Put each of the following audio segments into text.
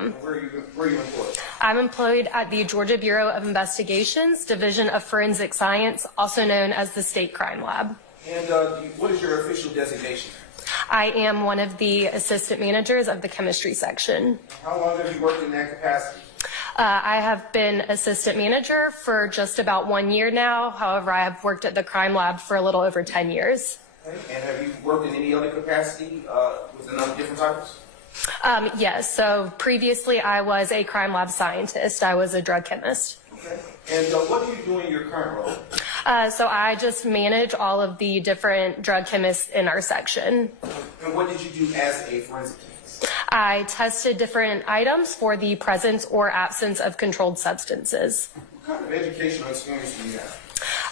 am. Where are you employed? I'm employed at the Georgia Bureau of Investigations, Division of Forensic Science, also known as the State Crime Lab. And what is your official designation? I am one of the assistant managers of the chemistry section. How long have you worked in that capacity? I have been assistant manager for just about 1 year now. However, I have worked at the crime lab for a little over 10 years. Okay. And have you worked in any other capacity with another different titles? Yes, so previously I was a crime lab scientist. I was a drug chemist. Okay. And what do you do in your current role? So I just manage all of the different drug chemists in our section. And what did you do as a forensic chemist? I tested different items for the presence or absence of controlled substances. What kind of educational experience do you have?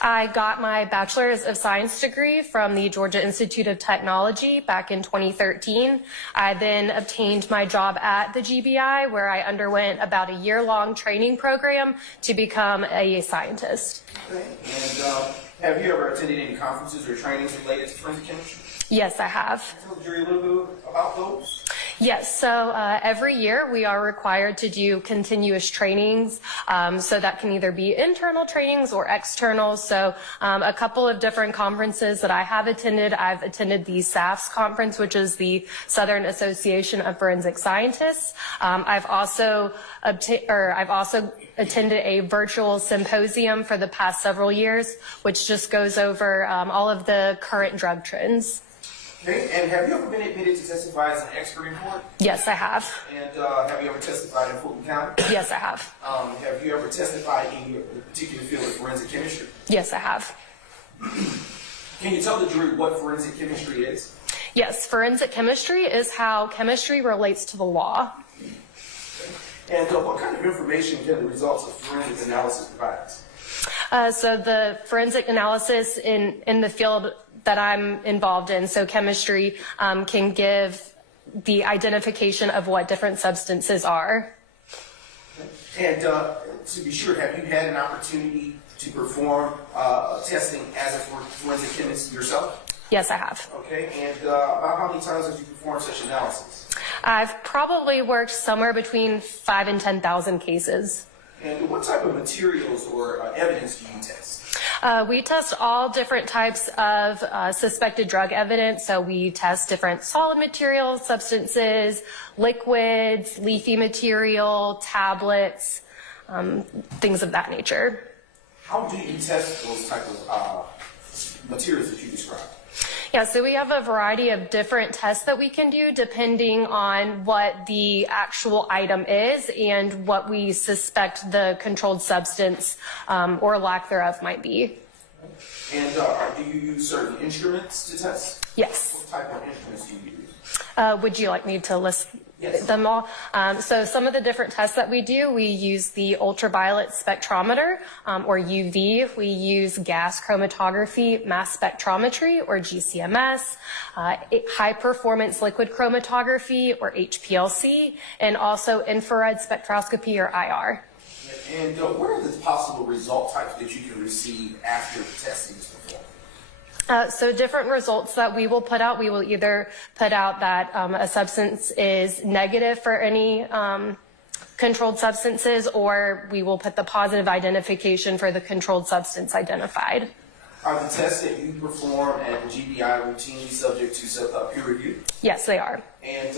I got my Bachelor's of Science degree from the Georgia Institute of Technology back in 2013. I then obtained my job at the GBI, where I underwent about a year-long training program to become a scientist. Okay. And have you ever attended any conferences or trainings related to forensic chemistry? Yes, I have. Tell the jury a little bit about those. Yes, so every year we are required to do continuous trainings. So that can either be internal trainings or external. So a couple of different conferences that I have attended. I've attended the SAFS conference, which is the Southern Association of Forensic Scientists. I've also attended a virtual symposium for the past several years, which just goes over all of the current drug trends. Okay, and have you ever been admitted to testify as an expert in court? Yes, I have. And have you ever testified in Fulton County? Yes, I have. Have you ever testified in your particular field of forensic chemistry? Yes, I have. Can you tell the jury what forensic chemistry is? Yes, forensic chemistry is how chemistry relates to the law. Okay. And what kind of information can the results of forensic analysis provide us? So the forensic analysis in the field that I'm involved in, so chemistry, can give the identification of what different substances are. And to be sure, have you had an opportunity to perform testing as a forensic chemist yourself? Yes, I have. Okay, and about how many times have you performed such analysis? I've probably worked somewhere between 5,000 and 10,000 cases. And what type of materials or evidence do you test? We test all different types of suspected drug evidence. So we test different solid materials, substances, liquids, leafy material, tablets, things of that nature. How do you test those type of materials that you described? Yeah, so we have a variety of different tests that we can do depending on what the actual item is and what we suspect the controlled substance or lack thereof might be. And do you use certain instruments to test? Yes. What type of instruments do you use? Would you like me to list Yes. them all? So some of the different tests that we do, we use the ultraviolet spectrometer or UV. We use gas chromatography, mass spectrometry or GCMS, high performance liquid chromatography or HPLC, and also infrared spectroscopy or IR. And what are the possible result types that you can receive after testing is performed? So different results that we will put out, we will either put out that a substance is negative for any controlled substances, or we will put the positive identification for the controlled substance identified. Are the tests that you perform at the GBI routinely subject to peer review? Yes, they are. And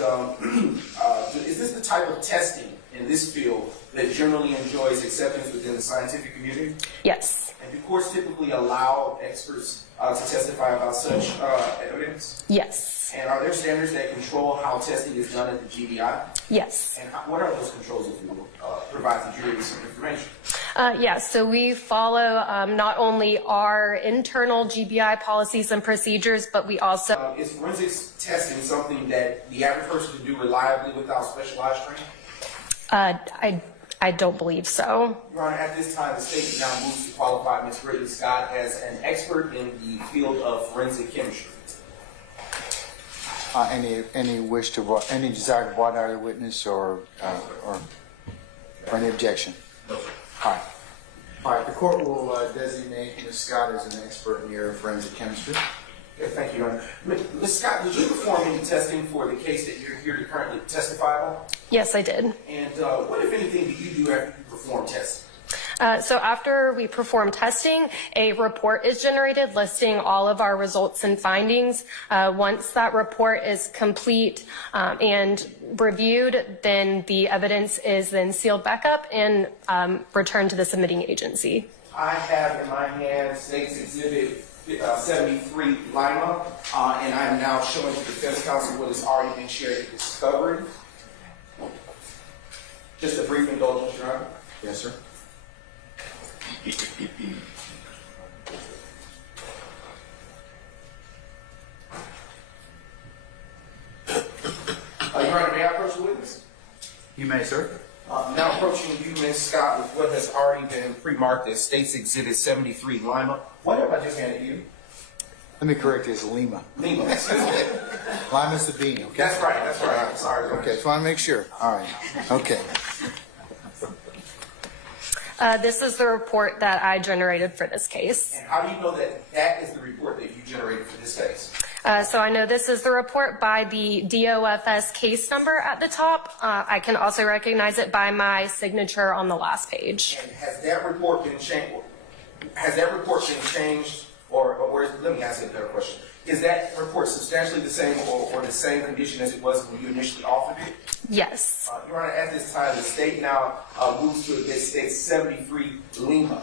is this the type of testing in this field that generally enjoys acceptance within the scientific community? Yes. And do courts typically allow experts to testify about such evidence? Yes. And are there standards that control how testing is done at the GBI? Yes. And what are those controls, if you will, provide the jury with some information? Yes, so we follow not only our internal GBI policies and procedures, but we also... Is forensics testing something that the average person can do reliably without specialized training? I don't believe so. Your Honor, at this time, the state now moves to qualify Ms. Brittany Scott as an expert in the field of forensic chemistry. Any desire to voir dire the witness or any objection? No, sir. All right. The court will designate Ms. Scott as an expert in the area of forensic chemistry. Okay, thank you, Your Honor. Ms. Scott, did you perform any testing for the case that you're here to currently testify on? Yes, I did. And what, if anything, do you do after you perform testing? So after we perform testing, a report is generated listing all of our results and findings. Once that report is complete and reviewed, then the evidence is then sealed back up and returned to the submitting agency. I have in my hand State's Exhibit 73 Lima, and I am now showing to the defense counsel what has already been shared in discovery. Just a brief indulgence, Your Honor. Yes, sir. Your Honor, may I approach the witness? You may, sir. Now approaching you, Ms. Scott, with what has already been pre-marked as State's Exhibit 73 Lima. What have I just handed you? Let me correct this, Lima. Lima, excuse me. Lima's the bean, okay? That's right, that's right. I'm sorry, Your Honor. Okay, just want to make sure. All right. Okay. This is the report that I generated for this case. And how do you know that that is the report that you generated for this case? So I know this is the report by the DOFS case number at the top. I can also recognize it by my signature on the last page. And has that report been changed? Or let me ask you a better question. Is that report substantially the same or the same condition as it was when you initially offered it? Yes. Your Honor, at this time, the state now moves to the State 73 Lima.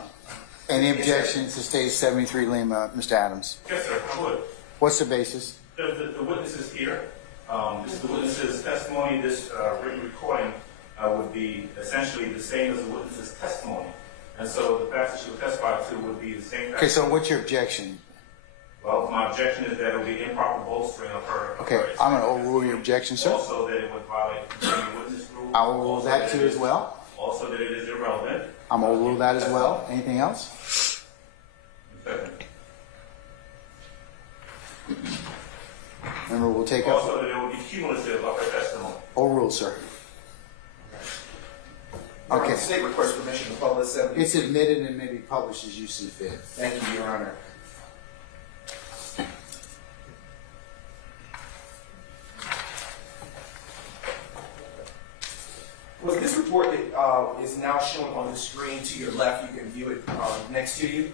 Any objections to State 73 Lima, Mr. Adams? Yes, sir, I would. What's the basis? The witness is here. This is the witness's testimony. This written recording would be essentially the same as the witness's testimony. And so the passage she would testify to would be the same passage. Okay, so what's your objection? Well, my objection is that it would be improper bolstering of her. Okay, I'm going to overrule your objection, sir. Also that it would violate the witness rule. I will rule that too as well. Also that it is irrelevant. I'm going to rule that as well. Anything else? Second. Remember, we'll take up. Also that it would be cumulative of her testimony. Overrule, sir. Your Honor, Okay. the state requests permission to publish 73. It's admitted and may be published as you see fit. Thank you, Your Honor. Was this report that is now shown on the screen to your left, you can view it next to you,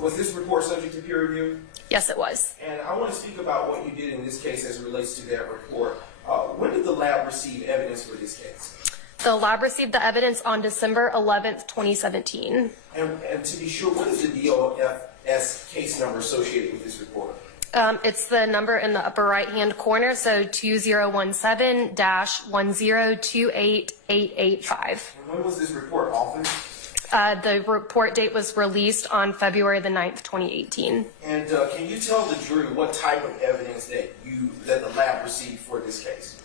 was this report subject to peer review? Yes, it was. And I want to speak about what you did in this case as it relates to that report. When did the lab receive evidence for this case? The lab received the evidence on December 11th, 2017. And to be sure, what is the DOFS case number associated with this report? It's the number in the upper right-hand corner, so 2017-1028885. And when was this report authored? The report date was released on February the 9th, 2018. And can you tell the jury what type of evidence that the lab received for this case?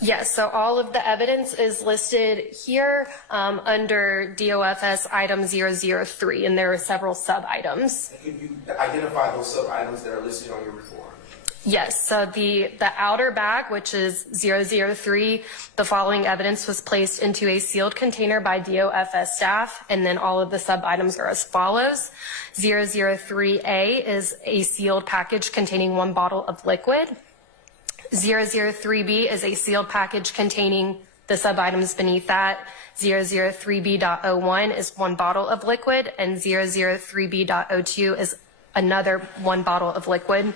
Yes, so all of the evidence is listed here under DOFS item 003, and there are several sub-items. And can you identify those sub-items that are listed on your report? Yes, so the outer bag, which is 003, the following evidence was placed into a sealed container by DOFS staff, and then all of the sub-items are as follows. 003A is a sealed package containing 1 bottle of liquid. 003B is a sealed package containing the sub-items beneath that. 003B.01 is 1 bottle of liquid, and 003B.02 is another 1 bottle of liquid.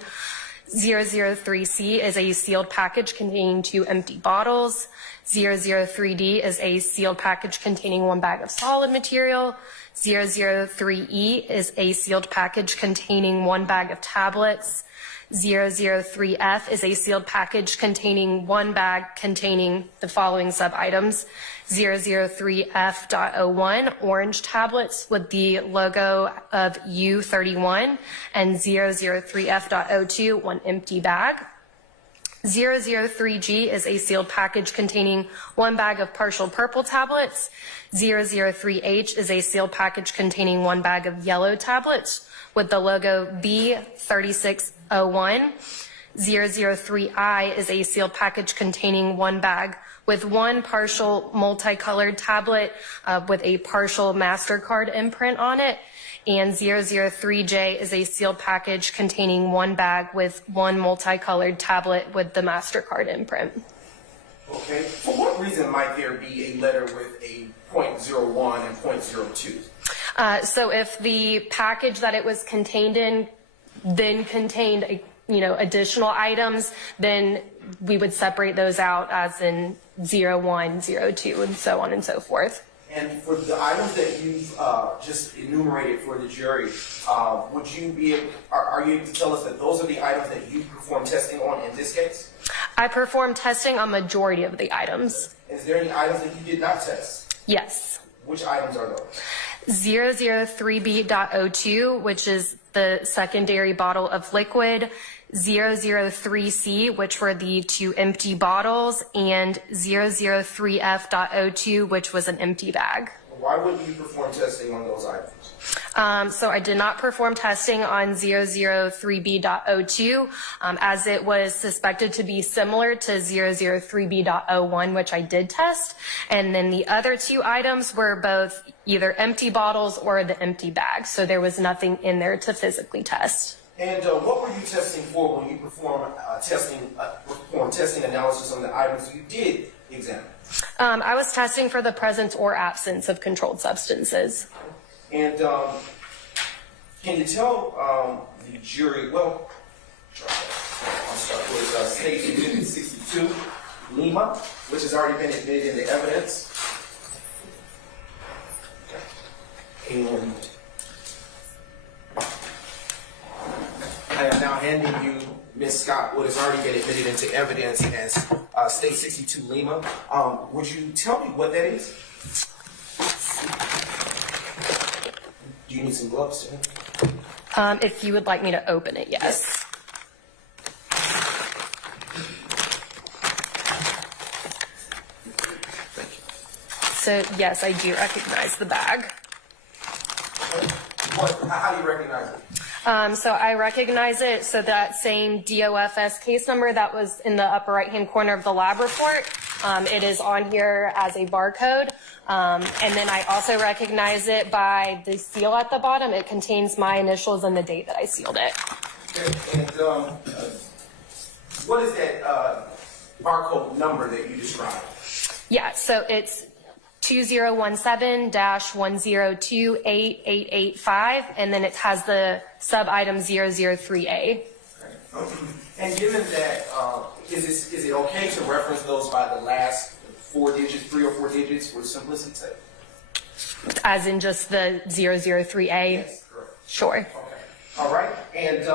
003C is a sealed package containing 2 empty bottles. 003D is a sealed package containing 1 bag of solid material. 003E is a sealed package containing 1 bag of tablets. 003F is a sealed package containing 1 bag containing the following sub-items. 003F.01, orange tablets with the logo of U31, and 003F.02, 1 empty bag. 003G is a sealed package containing 1 bag of partial purple tablets. 003H is a sealed package containing 1 bag of yellow tablets with the logo B3601. 003I is a sealed package containing 1 bag with 1 partial multicolored tablet with a partial MasterCard imprint on it. and 003J is a sealed package containing one bag with one multicolored tablet with the MasterCard imprint. Okay. For what reason might there be a letter with a .01 and .02? So if the package that it was contained in then contained, additional items, then we would separate those out as in 01, 02, and so on and so forth. And for the items that you've just enumerated for the jury, are you able to tell us that those are the items that you performed testing on in this case? I performed testing on majority of the items. Is there any items that you did not test? Yes. Which items are those? 003B.02, which is the secondary bottle of liquid, 003C, which were the 2 empty bottles, and 003F.02, which was an empty bag. Why wouldn't you perform testing on those items? So I did not perform testing on 003B.02, as it was suspected to be similar to 003B.01, which I did test. And then the other 2 items were both either empty bottles or the empty bag. So there was nothing in there to physically test. And what were you testing for when you performed testing analysis on the items you did examine? I was testing for the presence or absence of controlled substances. And can you tell the jury, I'll start with State Exhibit 62, Lima, which has already been admitted into evidence. And I am now handing you, Ms. Scott, what has already been admitted into evidence as State 62 Lima. Would you tell me what that is? Do you need some gloves, too? If you would like me to open it, yes. So, yes, I do recognize the bag. How do you recognize it? So I recognize it. So that same DOFS case number that was in the upper right-hand corner of the lab report, it is on here as a barcode. And then I also recognize it by the seal at the bottom. It contains my initials and the date that I sealed it. Okay. And what is that barcode number that you described? Yeah, so it's 2017-1028885, and then it has the sub-item 003A. Okay. And given that, is it okay to reference those by the last 4 digits, 3 or 4 digits for simplicity's sake? As in just the 003A? Yes, correct. Sure. Okay. All right. And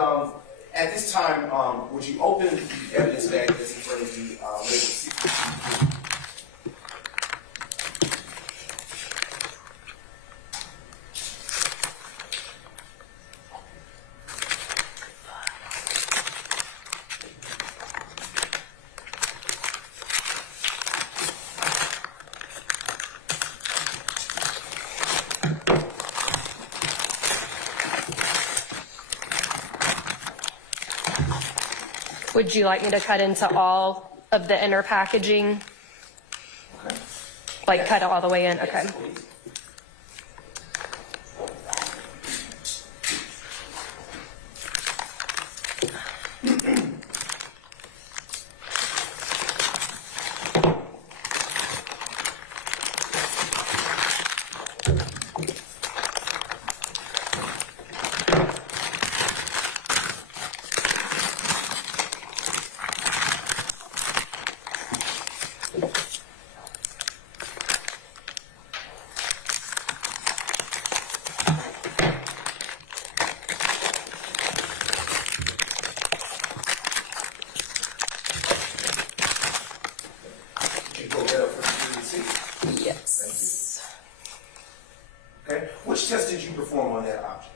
at this time, would you open the evidence bag that's in front of you, labeled 62? Would you like me to cut into all of the inner packaging? Okay. Like Yes. cut it all the way in? Okay. Yes, please. Yes. Okay. Which test did you perform on that object?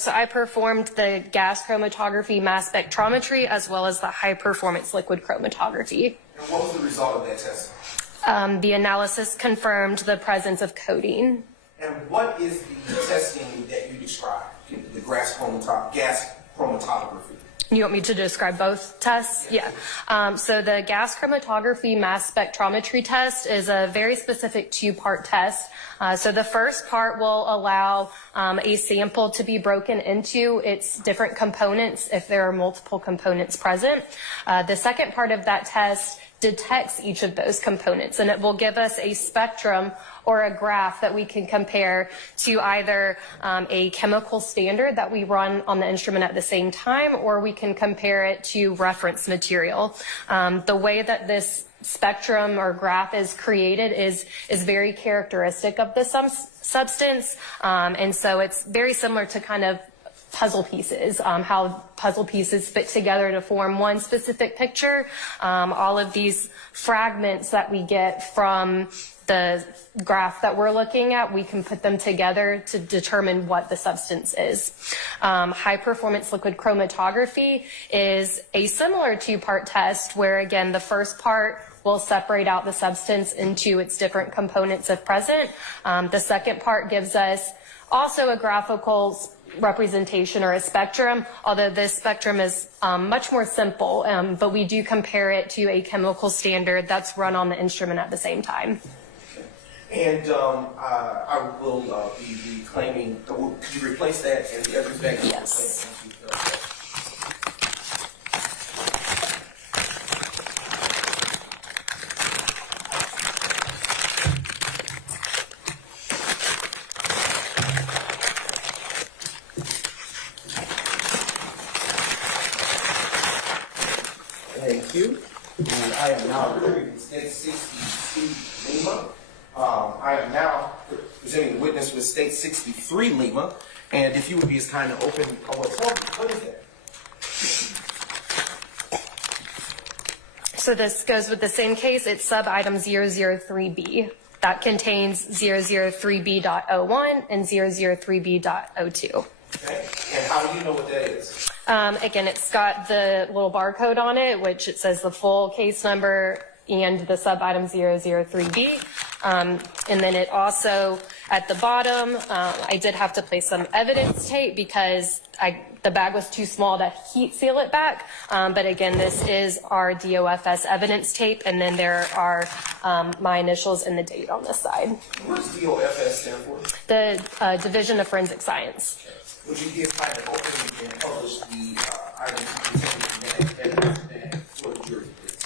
So I performed the gas chromatography mass spectrometry as well as the high performance liquid chromatography. And what was the result of that test? The analysis confirmed the presence of codeine. And what is the testing that you described? The gas chromatography? You want me to describe both tests? Yeah. So the gas chromatography mass spectrometry test is a very specific two-part test. So the first part will allow a sample to be broken into its different components if there are multiple components present. The second part of that test detects each of those components, and it will give us a spectrum or a graph that we can compare to either a chemical standard that we run on the instrument at the same time, or we can compare it to reference material. The way that this spectrum or graph is created is very characteristic of the substance, and so it's very similar to kind of puzzle pieces, how puzzle pieces fit together to form one specific picture. All of these fragments that we get from the graph that we're looking at, we can put them together to determine what the substance is. High performance liquid chromatography is a similar two-part test where, again, the first part will separate out the substance into its different components if present. The second part gives us also a graphical representation or a spectrum, although this spectrum is much more simple, but we do compare it to a chemical standard that's run on the instrument at the same time. And I will be reclaiming, could you replace that and the other bag? Yes. Thank you. And I am now retrieving State 62 Lima. I am now presenting the witness with State 63 Lima. And if you would be as kind to open, what is that? So this goes with the same case. It's sub-item 003B. That contains 003B.01 and 003B.02. Okay. And how do you know what that is? Again, it's got the little barcode on it, which it says the full case number and the sub-item 003B. And then it also, at the bottom, I did have to place some evidence tape because the bag was too small to heat seal it back. But again, this is our DOFS evidence tape, and then there are my initials and the date on this side. What does DOFS stand for? The Division of Forensic Science. Would you give kind of open and publish the items contained in that bag for the jury, please?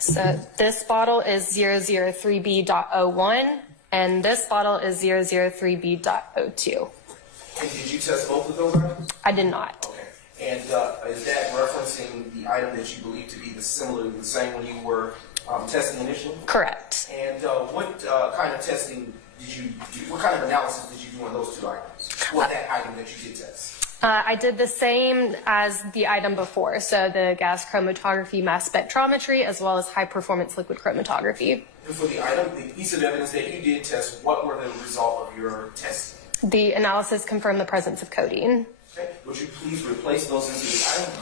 So this bottle is 003B.01, and this bottle is 003B.02. And did you test both of those items? I did not. Okay. And is that referencing the item that you believe to be the same one you were testing initially? Correct. And what kind of testing did you do? What kind of analysis did you do on those two items? Or that item that you did test? I did the same as the item before, so the gas chromatography mass spectrometry as well as high performance liquid chromatography. And for the item, the piece of evidence that you did test, what were the result of your testing? The analysis confirmed the presence of codeine. Okay. Would you please replace those into the item?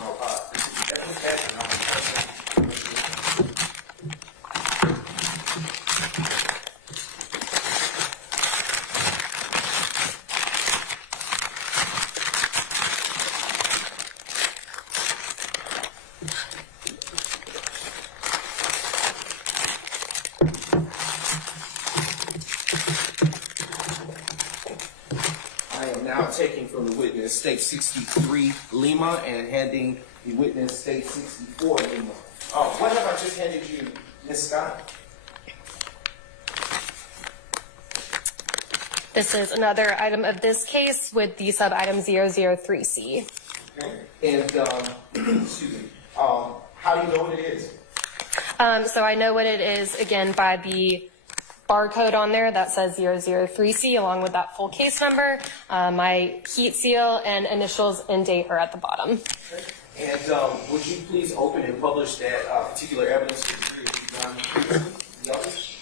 Now taking from the witness State 63 Lima and handing the witness State 64 Lima. What have I just handed you, Ms. Scott? This is another item of this case with the sub-item 003C. Okay. And, excuse me, how do you know what it is? So I know what it is, again, by the barcode on there that says 003C along with that full case number. My heat seal and initials and date are at the bottom. Okay. And would you please open and publish that particular evidence to the jury if you've done previously, the others?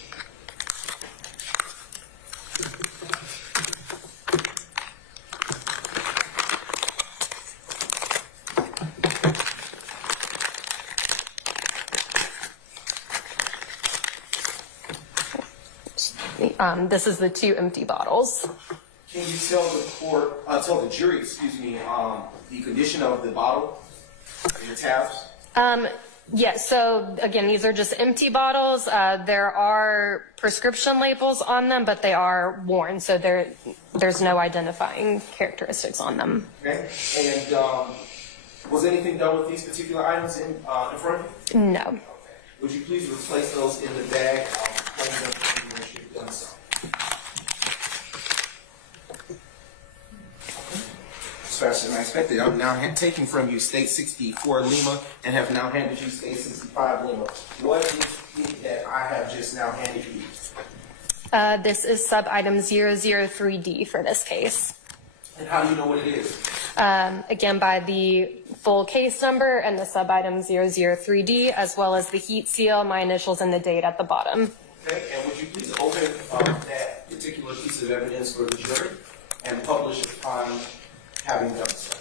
This is the 2 empty bottles. Can you tell the court, tell the jury, excuse me, the condition of the bottle and the tabs? Yes, so again, these are just empty bottles. There are prescription labels on them, but they are worn, so there's no identifying characteristics on them. Okay. And was anything done with these particular items in front of you? No. Okay. Would you please replace those in the bag? Claim them when you've done so. As fast as I expected, I'm now taking from you State 64 Lima and have now handed you State 65 Lima. What is it that I have just now handed you? This is sub-item 003D for this case. And how do you know what it is? Again, by the full case number and the sub-item 003D, as well as the heat seal, my initials, and the date at the bottom. Okay, and would you please open that particular piece of evidence for the jury and publish upon having done so?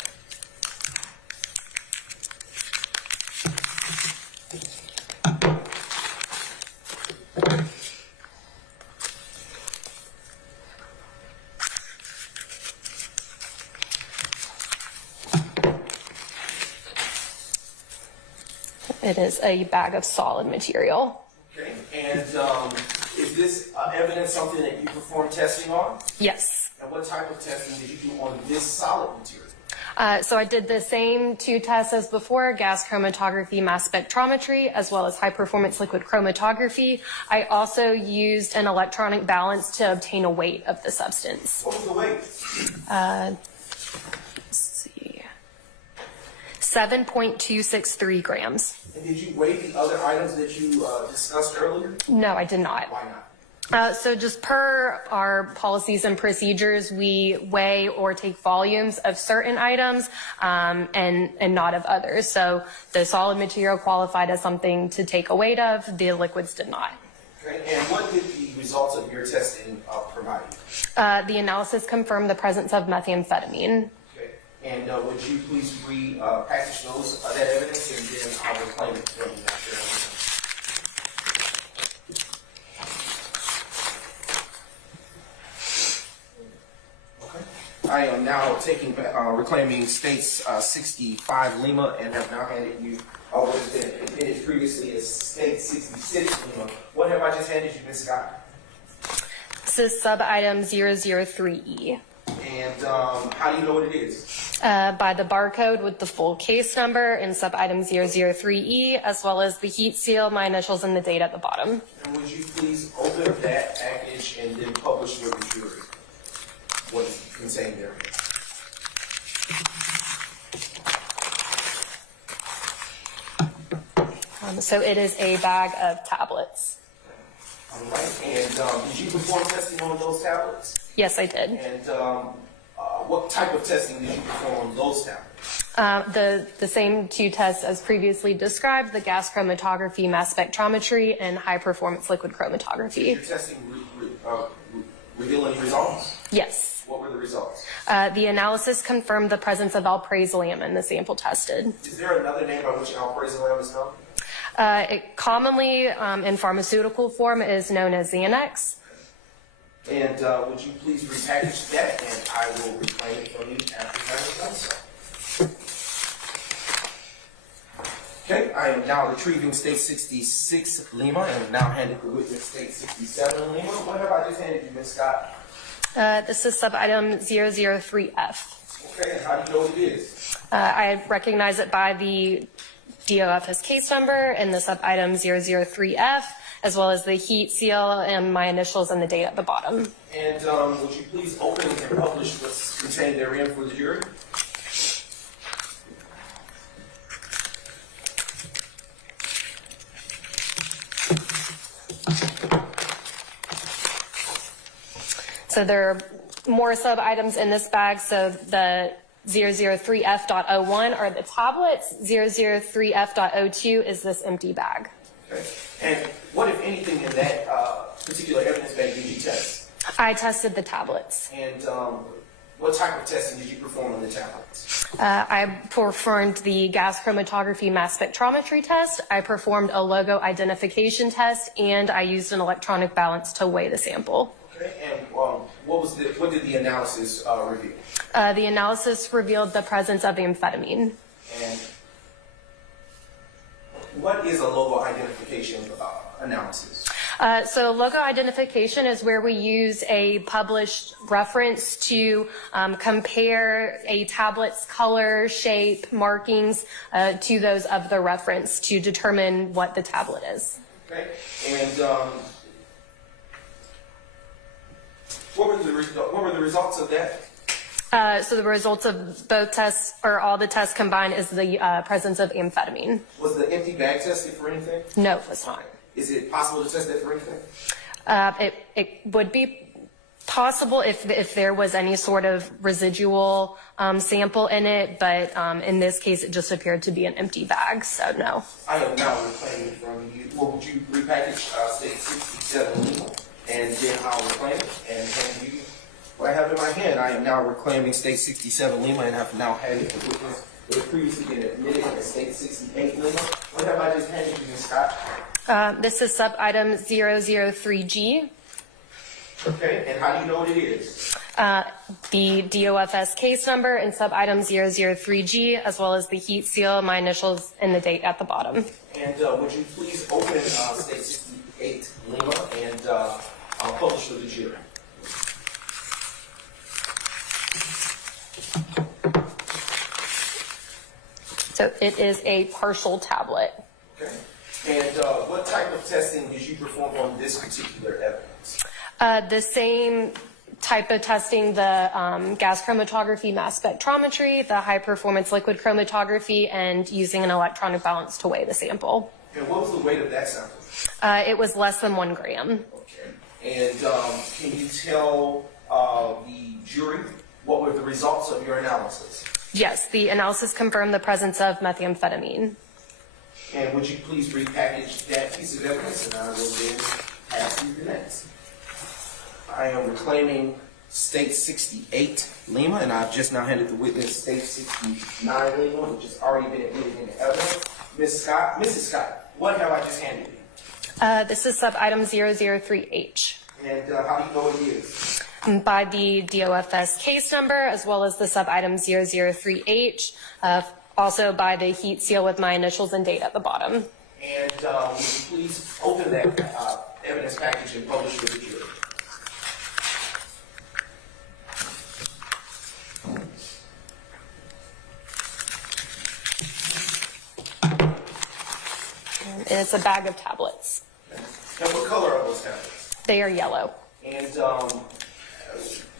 It is a bag of solid material. Okay, and is this evidence something that you perform testing on? Yes. And what type of testing did you do on this solid material? So I did the same 2 tests as before, gas chromatography, mass spectrometry, as well as high-performance liquid chromatography. I also used an electronic balance to obtain a weight of the substance. What was the weight? Let's see, 7.263 grams. And did you weigh the other items that you discussed earlier? No, I did not. Why not? So just per our policies and procedures, we weigh or take volumes of certain items and not of others. So the solid material qualified as something to take a weight of, the liquids did not. Okay, and what did the results of your testing provide you? The analysis confirmed the presence of methamphetamine. Okay, and would you please repackage that evidence and then I will claim it from you after. I am now reclaiming States 65 Lima and have now handed you what has been admitted previously as State 66 Lima. What have I just handed you, Ms. Scott? This is sub-item 003E. And how do you know what it is? By the barcode with the full case number and sub-item 003E, as well as the heat seal, my initials, and the date at the bottom. And would you please open that package and then publish with the jury what's contained there? So it is a bag of tablets. All right. And did you perform testing on those tablets? Yes, I did. And what type of testing did you perform on those tablets? The same 2 tests as previously described, the gas chromatography, mass spectrometry, and high-performance liquid chromatography. Did your testing reveal any results? Yes. What were the results? The analysis confirmed the presence of alprazolam in the sample tested. Is there another name by which alprazolam is known? It commonly, in pharmaceutical form, is known as Xanax. And would you please repackage that and I will reclaim it from you after having done so. Okay, I am now retrieving State 66 Lima and have now handed the witness State 67 Lima. What have I just handed you, Ms. Scott? This is sub-item 003F. Okay, and how do you know what it is? I recognize it by the DOF's case number and the sub-item 003F, as well as the heat seal and my initials and the date at the bottom. And would you please open and publish what's contained therein for the jury? So there are more sub-items in this bag. So the 003F.01 are the tablets. 003F.02 is this empty bag. Okay. And what, if anything, in that particular evidence bag did you test? I tested the tablets. And what type of testing did you perform on the tablets? I performed the gas chromatography mass spectrometry test. I performed a logo identification test, and I used an electronic balance to weigh the sample. Okay. And what did the analysis reveal? The analysis revealed the presence of amphetamine. And what is a logo identification analysis? So logo identification is where we use a published reference to compare a tablet's color, shape, markings to those of the reference to determine what the tablet is. Okay. And what were the results of that? So the results of both tests, or all the tests combined, is the presence of amphetamine. Was the empty bag tested for anything? No, it was not. Is it possible to test that for anything? It would be possible if there was any sort of residual sample in it, but in this case, it just appeared to be an empty bag, so no. I am now reclaiming it from you. Well, would you repackage state 67 legal, and then I'll reclaim it and hand you what I have in my hand. I am now reclaiming state 67 Lima and have now handed the witness. It had previously been admitted as state 68 Lima. What have I just handed you, Ms. Scott? This is sub-item 003G. Okay, and how do you know what it is? The DOFS case number and sub-item 003G, as well as the heat seal, my initials, and the date at the bottom. And would you please open state 68 Lima and publish with the jury? So it is a partial tablet. Okay. And what type of testing did you perform on this particular evidence? The same type of testing, the gas chromatography mass spectrometry, the high performance liquid chromatography, and using an electronic balance to weigh the sample. And what was the weight of that sample? It was less than 1 gram. Okay. And can you tell the jury what were the results of your analysis? Yes, the analysis confirmed the presence of methamphetamine. And would you please repackage that piece of evidence, and I will then pass you the next. I am reclaiming state 68 Lima, and I've just now handed the witness state 69 Lima, which has already been admitted into evidence. Mrs. Scott, what have I just handed you? This is sub-item 003H. And how do you know what it is? By the DOFS case number, as well as the sub-item 003H, also by the heat seal with my initials and date at the bottom. And would you please open that evidence package and publish with the jury? And it's a bag of tablets. And what color are those tablets? They are yellow. And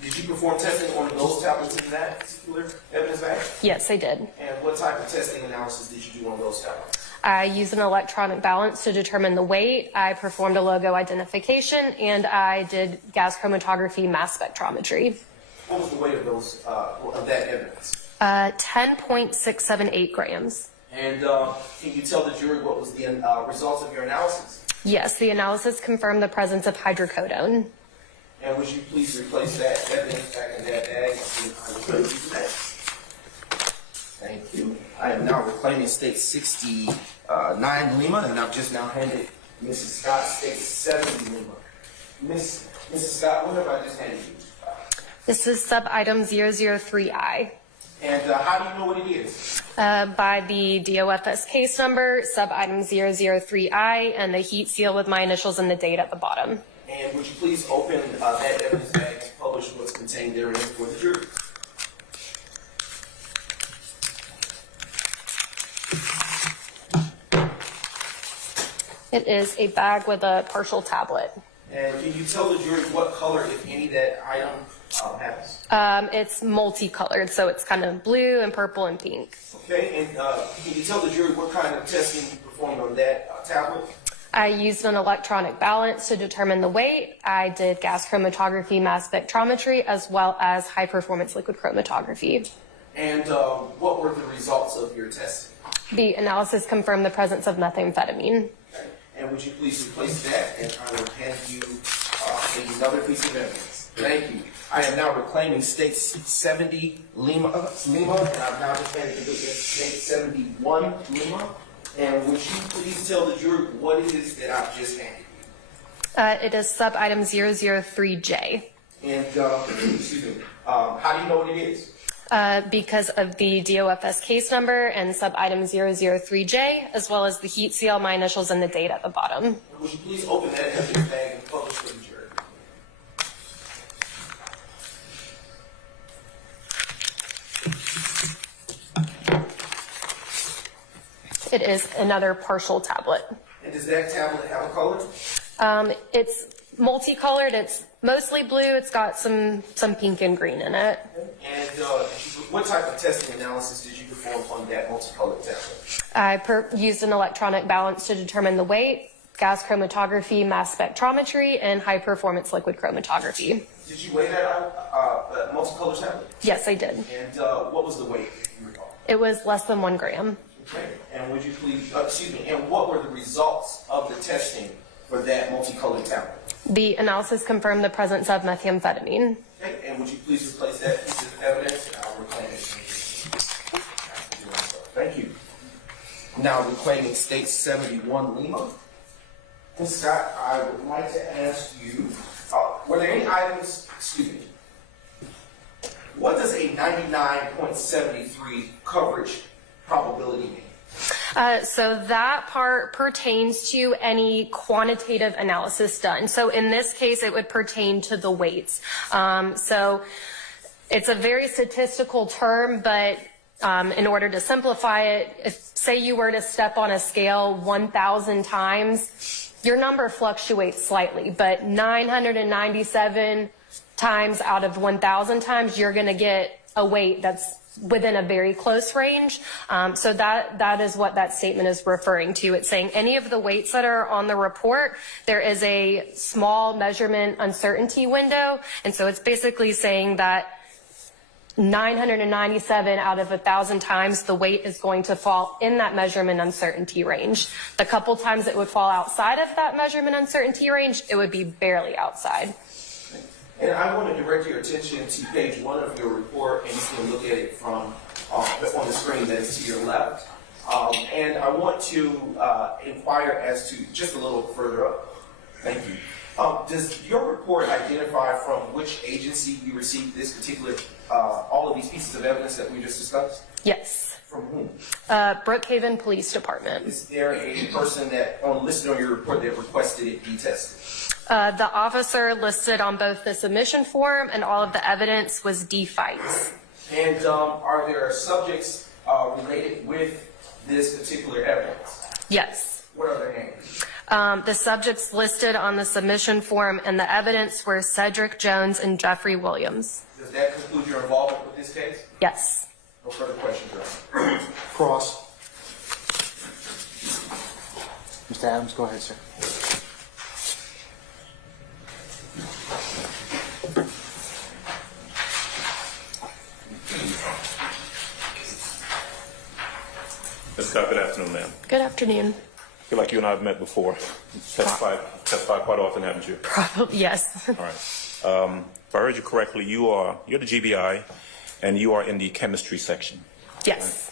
did you perform testing on those tablets in that particular evidence bag? Yes, I did. And what type of testing analysis did you do on those tablets? I used an electronic balance to determine the weight. I performed a logo identification, and I did gas chromatography mass spectrometry. What was the weight of those of that evidence? 10.678 grams. And can you tell the jury what was the results of your analysis? Yes, the analysis confirmed the presence of hydrocodone. And would you please replace that evidence back in that bag? I will put it to next. Thank you. I am now reclaiming state 69 Lima, and I've just now handed Mrs. Scott state 70 Lima. Mrs. Scott, what have I just handed you? This is sub-item 003I. And how do you know what it is? By the DOFS case number, sub-item 003I, and the heat seal with my initials and the date at the bottom. And would you please open that evidence bag and publish what's contained therein for the jury? It is a bag with a partial tablet. And can you tell the jury what color, if any, that item has? It's multicolored, so it's kind of blue and purple and pink. Okay, and can you tell the jury what kind of testing you performed on that tablet? I used an electronic balance to determine the weight. I did gas chromatography, mass spectrometry, as well as high-performance liquid chromatography. And what were the results of your testing? The analysis confirmed the presence of methamphetamine. Okay. And would you please replace that, and I will hand you another piece of evidence. Thank you. I am now reclaiming State 70 Lima, and I've now just handed you State 71 Lima. And would you please tell the jury what it is that I've just handed you? It is sub-item 003J. And, excuse me, how do you know what it is? Because of the DOFS case number and sub-item 003J, as well as the heat seal, my initials, and the date at the bottom. Would you please open that evidence bag and publish for the jury? It is another partial tablet. And does that tablet have a color? It's multicolored. It's mostly blue. It's got some pink and green in it. And what type of testing analysis did you perform on that multicolored tablet? I used an electronic balance to determine the weight, gas chromatography, mass spectrometry, and high-performance liquid chromatography. Did you weigh that multicolored tablet? Yes, I did. And what was the weight, if you recall? It was less than 1 gram. Okay. And would you please, and what were the results of the testing for that multicolored tablet? The analysis confirmed the presence of methamphetamine. Okay. And would you please replace that piece of evidence? And I'll reclaim it. Thank you. Now reclaiming State 71 Lima. And Scott, I would like to ask you, were there any items, what does a 99.73 coverage probability mean? So that part pertains to any quantitative analysis done. So in this case, it would pertain to the weights. So it's a very statistical term, but in order to simplify it, if say you were to step on a scale 1,000 times, your number fluctuates slightly, but 997 times out of 1,000 times, you're going to get a weight that's within a very close range. So that is what that statement is referring to. It's saying any of the weights that are on the report, there is a small measurement uncertainty window. And so it's basically saying that 997 out of 1,000 times, the weight is going to fall in that measurement uncertainty range. The couple times it would fall outside of that measurement uncertainty range, it would be barely outside. And I want to direct your attention to page 1 of your report, and you can look at it from on the screen that is to your left. And I want to inquire as to just a little further up. Thank you. Does your report identify from which agency you received this particular, all of these pieces of evidence that we just discussed? Yes. From whom? Brookhaven Police Department. Is there a person that listed on your report that requested it be tested? The officer listed on both the submission form and all of the evidence was D. Fights. And are there subjects related with this particular evidence? Yes. What are their names? The subjects listed on the submission form and the evidence were Cedric Jones and Jeffrey Williams. Does that conclude your involvement with this case? Yes. No further questions, Your Honor. Cross. Mr. Adams, go ahead, sir. Ms. Scott, good afternoon, ma'am. Good afternoon. I feel like you and I have met before. You've testified quite often, haven't you? Probably, yes. All right. If I heard you correctly, you're the GBI, and you are in the chemistry section. Yes.